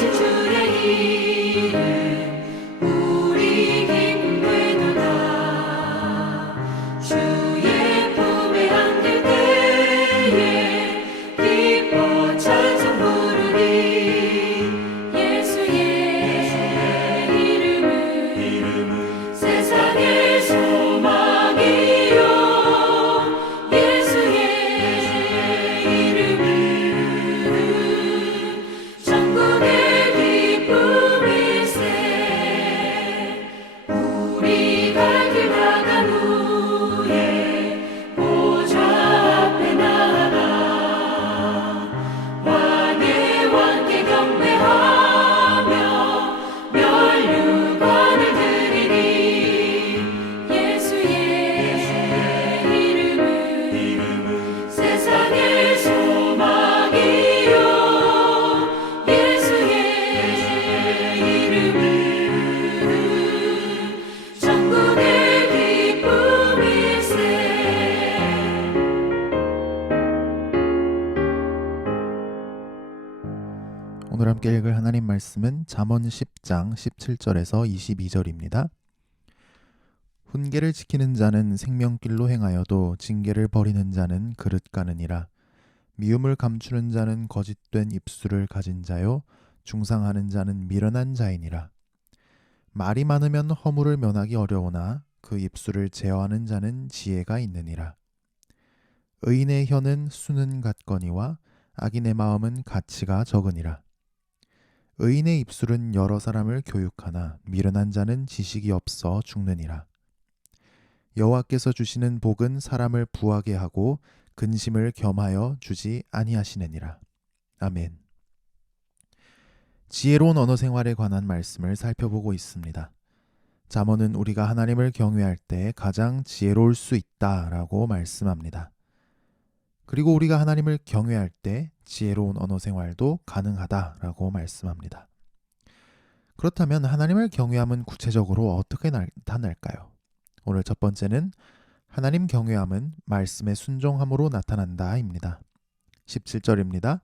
높으신 주의 이름 우리 기쁨되도다. 주의 품에 안길 때에 기뻐 찬송 부르리. 예수의 이름은 세상의 소망이요. 예수의 이름은 천국의 기쁨일세. 우리 갈 길 다간 후에 보좌 앞에 나아가 왕의 왕께 경배하며 면류관을 드리리. 예수의 이름은 세상의 소망이요. 예수의 이름은 천국의 기쁨일세. 오늘 함께 읽을 하나님 말씀은 잠언 10장 17절에서 22절입니다. 훈계를 지키는 자는 생명길로 행하여도 징계를 버리는 자는 그릇 가느니라. 미움을 감추는 자는 거짓된 입술을 가진 자요 중상하는 자는 미련한 자이니라. 말이 많으면 허물을 면하기 어려우나 그 입술을 제어하는 자는 지혜가 있느니라. 의인의 혀는 수는 같거니와 악인의 마음은 가치가 적으니라. 의인의 입술은 여러 사람을 교육하나 미련한 자는 지식이 없어 죽느니라. 여호와께서 주시는 복은 사람을 부하게 하고 근심을 겸하여 주지 아니하시느니라. 아멘. 지혜로운 언어 생활에 관한 말씀을 살펴보고 있습니다. 잠언은 우리가 하나님을 경외할 때 가장 지혜로울 수 있다라고 말씀합니다. 그리고 우리가 하나님을 경외할 때 지혜로운 언어 생활도 가능하다라고 말씀합니다. 그렇다면 하나님을 경외함은 구체적으로 어떻게 나타날까요? 오늘 첫 번째는 하나님 경외함은 말씀의 순종함으로 나타난다입니다. 17절입니다.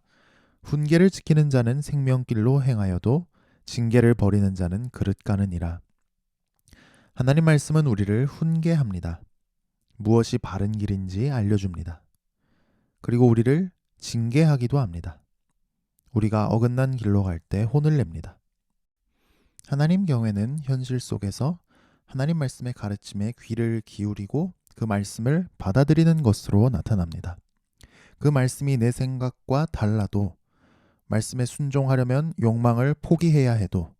훈계를 지키는 자는 생명길로 행하여도 징계를 버리는 자는 그릇 가느니라. 하나님 말씀은 우리를 훈계합니다. 무엇이 바른 길인지 알려줍니다. 그리고 우리를 징계하기도 합니다. 우리가 어긋난 길로 갈 때 혼을 냅니다. 하나님 경외는 현실 속에서 하나님 말씀의 가르침에 귀를 기울이고 그 말씀을 받아들이는 것으로 나타납니다. 그 말씀이 내 생각과 달라도 말씀에 순종하려면 욕망을 포기해야 해도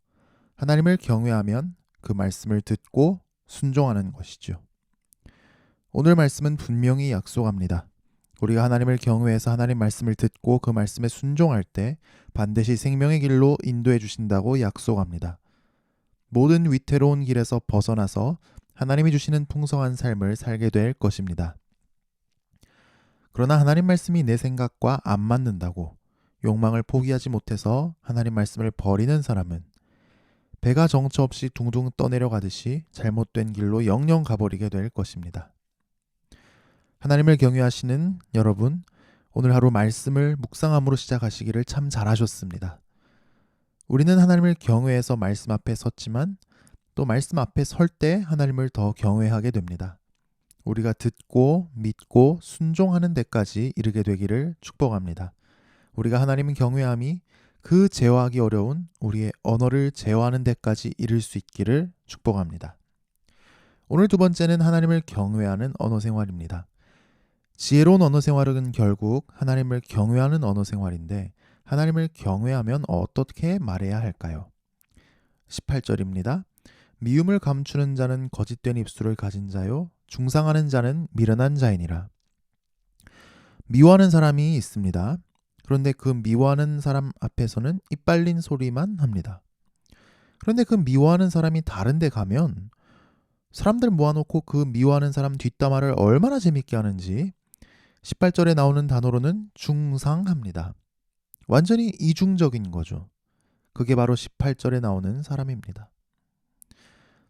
하나님을 경외하면 그 말씀을 듣고 순종하는 것이죠. 오늘 말씀은 분명히 약속합니다. 우리가 하나님을 경외해서 하나님 말씀을 듣고 그 말씀에 순종할 때 반드시 생명의 길로 인도해 주신다고 약속합니다. 모든 위태로운 길에서 벗어나서 하나님이 주시는 풍성한 삶을 살게 될 것입니다. 그러나 하나님 말씀이 내 생각과 안 맞는다고 욕망을 포기하지 못해서 하나님 말씀을 버리는 사람은 배가 정처 없이 둥둥 떠내려가듯이 잘못된 길로 영영 가버리게 될 것입니다. 하나님을 경외하시는 여러분, 오늘 하루 말씀을 묵상함으로 시작하시기를 참 잘하셨습니다. 우리는 하나님을 경외해서 말씀 앞에 섰지만 또 말씀 앞에 설 때 하나님을 더 경외하게 됩니다. 우리가 듣고 믿고 순종하는 데까지 이르게 되기를 축복합니다. 우리가 하나님을 경외함이 그 제어하기 어려운 우리의 언어를 제어하는 데까지 이를 수 있기를 축복합니다. 오늘 두 번째는 하나님을 경외하는 언어 생활입니다. 지혜로운 언어 생활은 결국 하나님을 경외하는 언어 생활인데 하나님을 경외하면 어떻게 말해야 할까요? 18절입니다. 미움을 감추는 자는 거짓된 입술을 가진 자요 중상하는 자는 미련한 자이니라. 미워하는 사람이 있습니다. 그런데 그 미워하는 사람 앞에서는 이빨린 소리만 합니다. 그런데 그 미워하는 사람이 다른 데 가면 사람들 모아놓고 그 미워하는 사람 뒷담화를 얼마나 재밌게 하는지 18절에 나오는 단어로는 중상합니다. 완전히 이중적인 거죠. 그게 바로 18절에 나오는 사람입니다.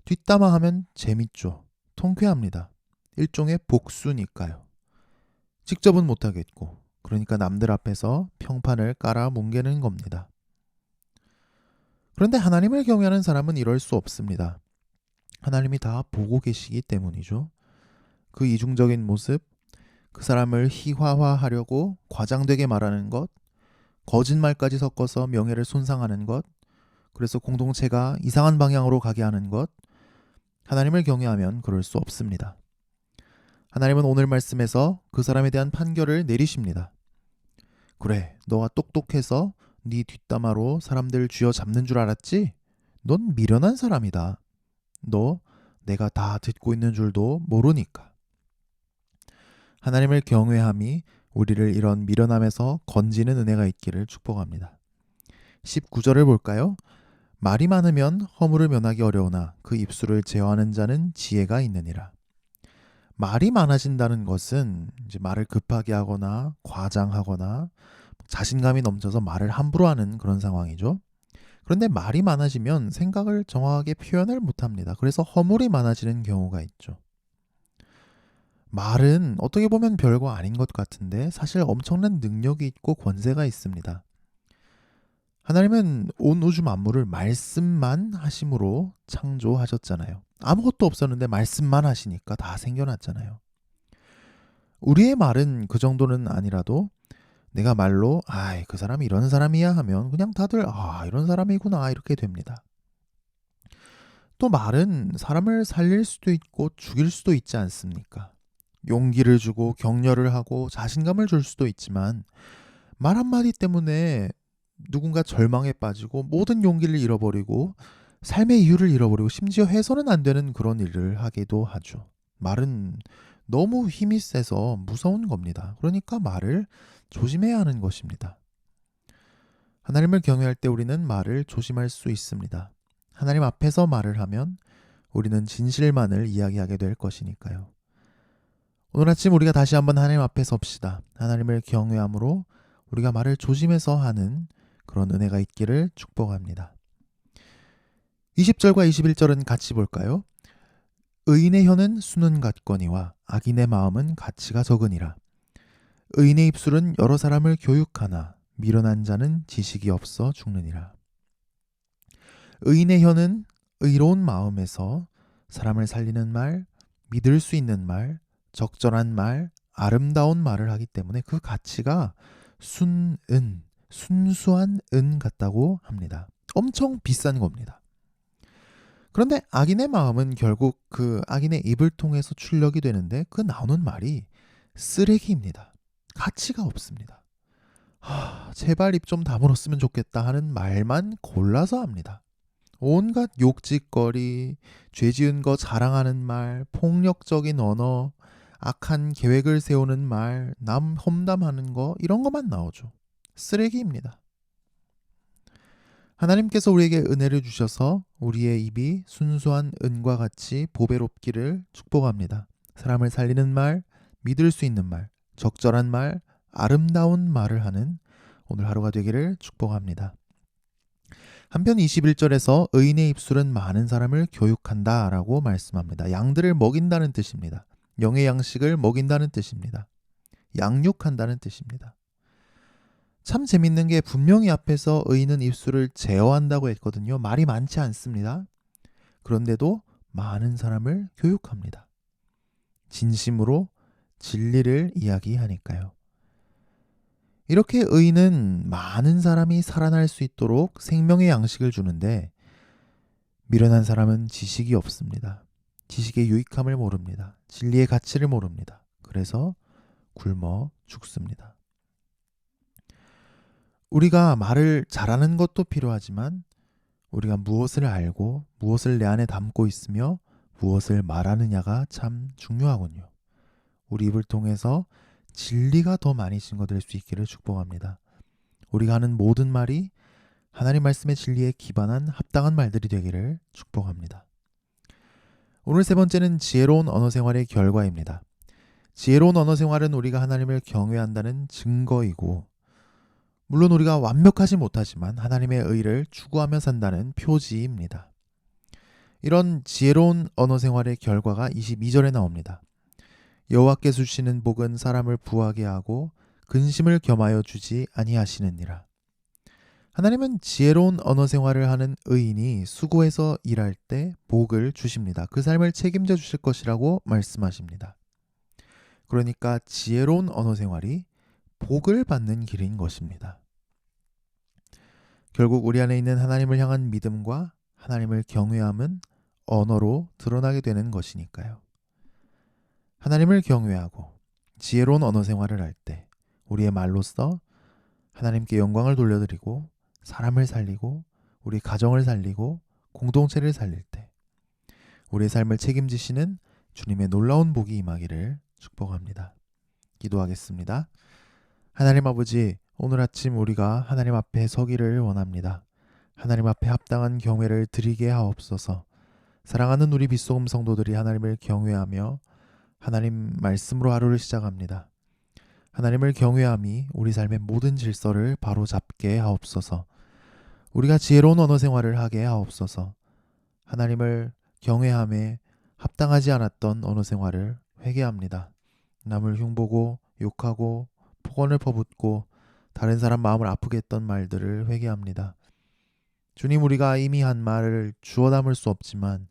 뒷담화하면 재밌죠. 통쾌합니다. 일종의 복수니까요. 직접은 못하겠고 그러니까 남들 앞에서 평판을 깔아 뭉개는 겁니다. 그런데 하나님을 경외하는 사람은 이럴 수 없습니다. 하나님이 다 보고 계시기 때문이죠. 그 이중적인 모습, 그 사람을 희화화하려고 과장되게 말하는 것, 거짓말까지 섞어서 명예를 손상하는 것, 그래서 공동체가 이상한 방향으로 가게 하는 것, 하나님을 경외하면 그럴 수 없습니다. 하나님은 오늘 말씀에서 그 사람에 대한 판결을 내리십니다. 그래, 너가 똑똑해서 네 뒷담화로 사람들 쥐어잡는 줄 알았지? 넌 미련한 사람이다. 너 내가 다 듣고 있는 줄도 모르니까. 하나님을 경외함이 우리를 이런 미련함에서 건지는 은혜가 있기를 축복합니다. 19절을 볼까요? 말이 많으면 허물을 면하기 어려우나 그 입술을 제어하는 자는 지혜가 있느니라. 말이 많아진다는 것은 이제 말을 급하게 하거나 과장하거나 자신감이 넘쳐서 말을 함부로 하는 그런 상황이죠. 그런데 말이 많아지면 생각을 정확하게 표현을 못합니다. 그래서 허물이 많아지는 경우가 있죠. 말은 어떻게 보면 별거 아닌 것 같은데 사실 엄청난 능력이 있고 권세가 있습니다. 하나님은 온 우주 만물을 말씀만 하심으로 창조하셨잖아요. 아무것도 없었는데 말씀만 하시니까 다 생겨났잖아요. 우리의 말은 그 정도는 아니라도 내가 말로 그 사람이 이런 사람이야 하면 그냥 다들 이런 사람이구나 이렇게 됩니다. 또 말은 사람을 살릴 수도 있고 죽일 수도 있지 않습니까? 용기를 주고 격려를 하고 자신감을 줄 수도 있지만 말 한마디 때문에 누군가 절망에 빠지고 모든 용기를 잃어버리고 삶의 이유를 잃어버리고 심지어 해서는 안 되는 그런 일을 하기도 하죠. 말은 너무 힘이 세서 무서운 겁니다. 그러니까 말을 조심해야 하는 것입니다. 하나님을 경외할 때 우리는 말을 조심할 수 있습니다. 하나님 앞에서 말을 하면 우리는 진실만을 이야기하게 될 것이니까요. 오늘 아침 우리가 다시 한번 하나님 앞에 섭시다. 하나님을 경외함으로 우리가 말을 조심해서 하는 그런 은혜가 있기를 축복합니다. 20절과 21절은 같이 볼까요? 의인의 혀는 수는 같거니와 악인의 마음은 가치가 적으니라. 의인의 입술은 여러 사람을 교육하나 미련한 자는 지식이 없어 죽느니라. 의인의 혀는 의로운 마음에서 사람을 살리는 말, 믿을 수 있는 말, 적절한 말, 아름다운 말을 하기 때문에 그 가치가 순은, 순수한 은 같다고 합니다. 엄청 비싼 겁니다. 그런데 악인의 마음은 결국 그 악인의 입을 통해서 출력이 되는데 그 나오는 말이 쓰레기입니다. 가치가 없습니다. 제발 입 좀 다물었으면 좋겠다 하는 말만 골라서 합니다. 온갖 욕짓거리, 죄 지은 거 자랑하는 말, 폭력적인 언어, 악한 계획을 세우는 말, 남 험담하는 거 이런 것만 나오죠. 쓰레기입니다. 하나님께서 우리에게 은혜를 주셔서 우리의 입이 순수한 은과 같이 보배롭기를 축복합니다. 사람을 살리는 말, 믿을 수 있는 말, 적절한 말, 아름다운 말을 하는 오늘 하루가 되기를 축복합니다. 한편 21절에서 의인의 입술은 많은 사람을 교육한다 라고 말씀합니다. 양들을 먹인다는 뜻입니다. 영의 양식을 먹인다는 뜻입니다. 양육한다는 뜻입니다. 참 재밌는 게 분명히 앞에서 의인은 입술을 제어한다고 했거든요. 말이 많지 않습니다. 그런데도 많은 사람을 교육합니다. 진심으로 진리를 이야기하니까요. 이렇게 의인은 많은 사람이 살아날 수 있도록 생명의 양식을 주는데 미련한 사람은 지식이 없습니다. 지식의 유익함을 모릅니다. 진리의 가치를 모릅니다. 그래서 굶어 죽습니다. 우리가 말을 잘하는 것도 필요하지만 우리가 무엇을 알고 무엇을 내 안에 담고 있으며 무엇을 말하느냐가 참 중요하군요. 우리 입을 통해서 진리가 더 많이 증거될 수 있기를 축복합니다. 우리가 하는 모든 말이 하나님 말씀의 진리에 기반한 합당한 말들이 되기를 축복합니다. 오늘 세 번째는 지혜로운 언어 생활의 결과입니다. 지혜로운 언어 생활은 우리가 하나님을 경외한다는 증거이고 물론 우리가 완벽하지 못하지만 하나님의 의를 추구하며 산다는 표지입니다. 이런 지혜로운 언어 생활의 결과가 22절에 나옵니다. 여호와께서 주시는 복은 사람을 부하게 하고 근심을 겸하여 주지 아니하시느니라. 하나님은 지혜로운 언어 생활을 하는 의인이 수고해서 일할 때 복을 주십니다. 그 삶을 책임져 주실 것이라고 말씀하십니다. 그러니까 지혜로운 언어 생활이 복을 받는 길인 것입니다. 결국 우리 안에 있는 하나님을 향한 믿음과 하나님을 경외함은 언어로 드러나게 되는 것이니까요. 하나님을 경외하고 지혜로운 언어 생활을 할 때 우리의 말로써 하나님께 영광을 돌려드리고 사람을 살리고 우리 가정을 살리고 공동체를 살릴 때 우리의 삶을 책임지시는 주님의 놀라운 복이 임하기를 축복합니다. 기도하겠습니다. 하나님 아버지, 오늘 아침 우리가 하나님 앞에 서기를 원합니다. 하나님 앞에 합당한 경외를 드리게 하옵소서. 사랑하는 우리 빗소금 성도들이 하나님을 경외하며 하나님 말씀으로 하루를 시작합니다. 하나님을 경외함이 우리 삶의 모든 질서를 바로잡게 하옵소서. 우리가 지혜로운 언어 생활을 하게 하옵소서. 하나님을 경외함에 합당하지 않았던 언어 생활을 회개합니다. 남을 흉보고 욕하고 폭언을 퍼붓고 다른 사람 마음을 아프게 했던 말들을 회개합니다. 주님, 우리가 이미 한 말을 주워 담을 수 없지만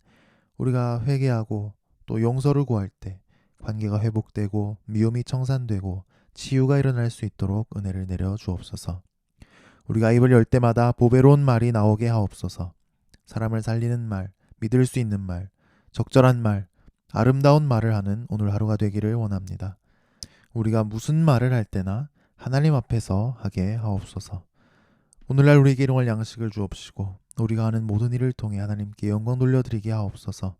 우리가 회개하고 또 용서를 구할 때 관계가 회복되고 미움이 청산되고 치유가 일어날 수 있도록 은혜를 내려 주옵소서. 우리가 입을 열 때마다 보배로운 말이 나오게 하옵소서. 사람을 살리는 말, 믿을 수 있는 말, 적절한 말, 아름다운 말을 하는 오늘 하루가 되기를 원합니다. 우리가 무슨 말을 할 때나 하나님 앞에서 하게 하옵소서. 오늘날 우리에게 일용할 양식을 주옵시고 우리가 하는 모든 일을 통해 하나님께 영광 돌려드리게 하옵소서.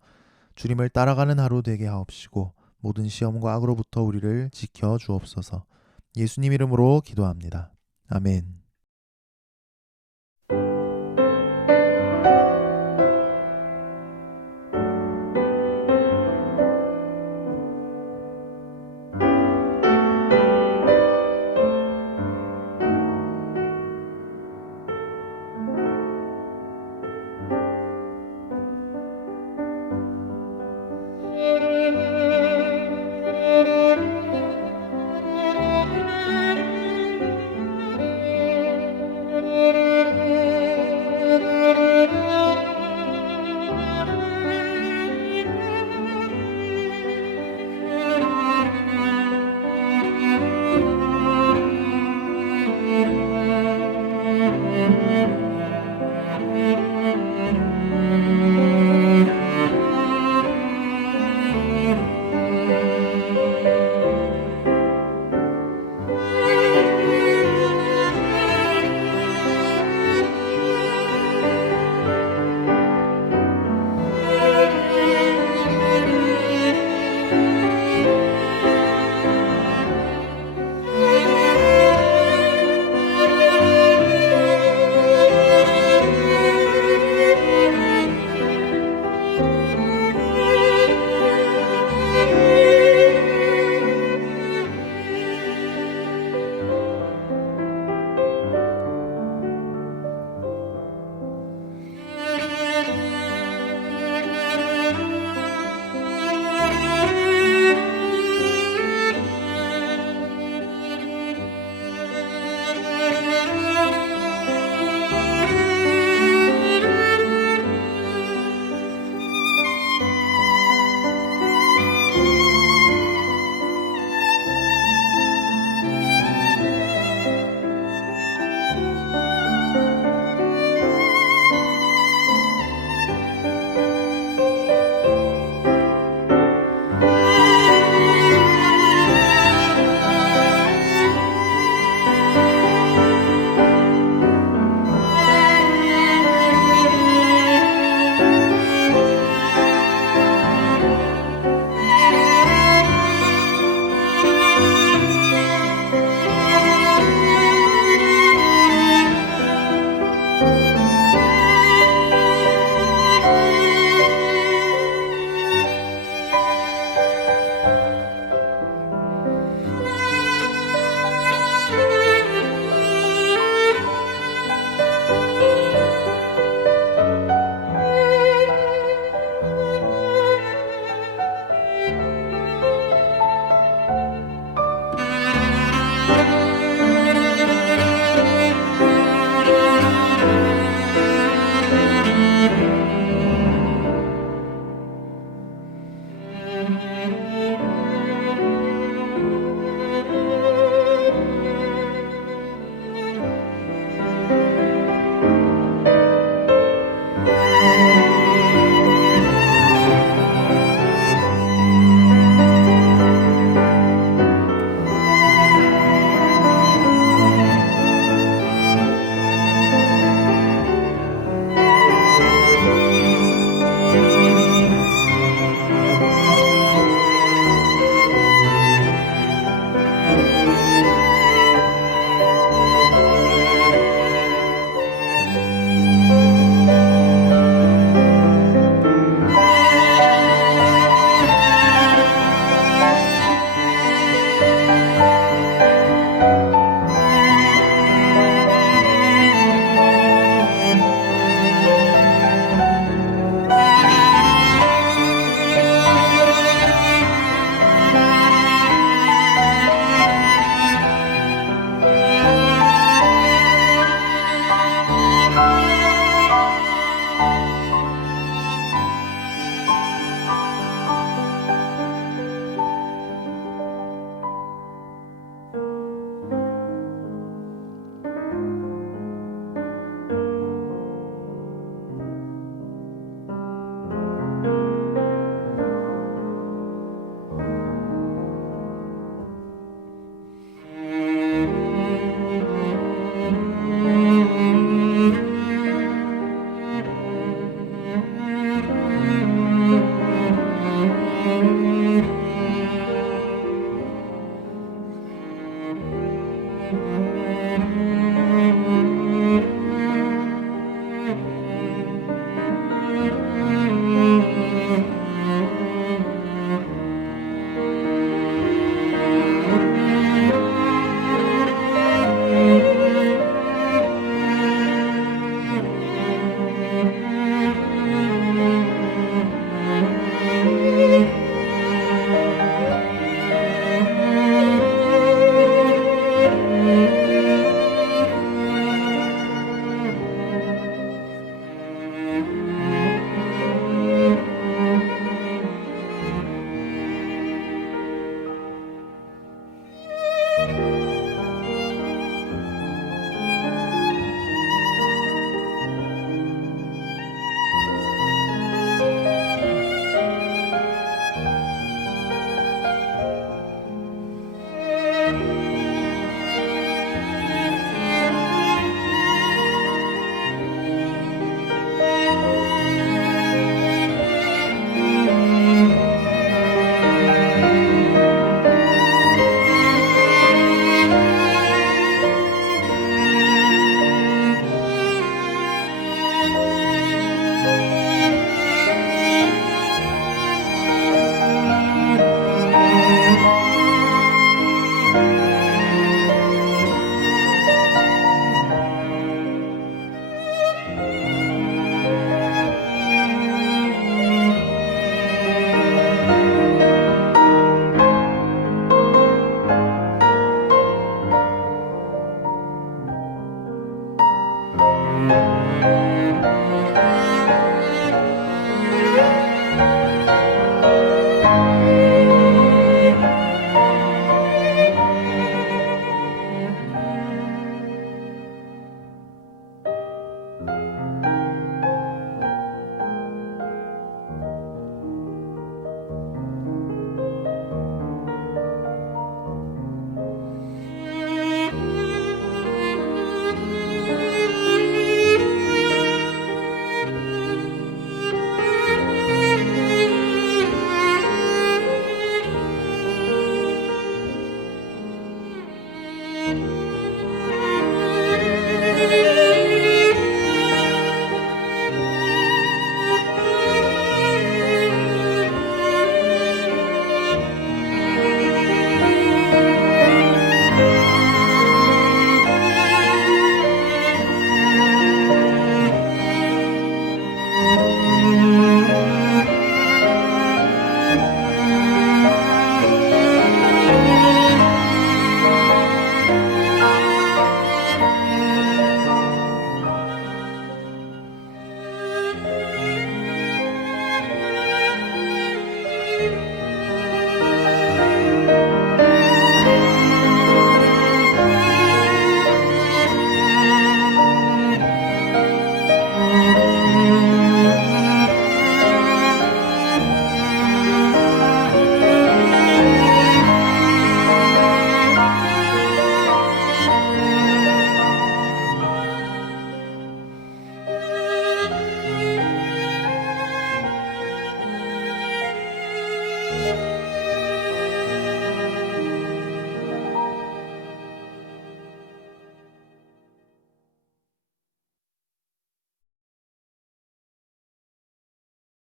주님을 따라가는 하루 되게 하옵시고 모든 시험과 악으로부터 우리를 지켜 주옵소서. 예수님 이름으로 기도합니다. 아멘.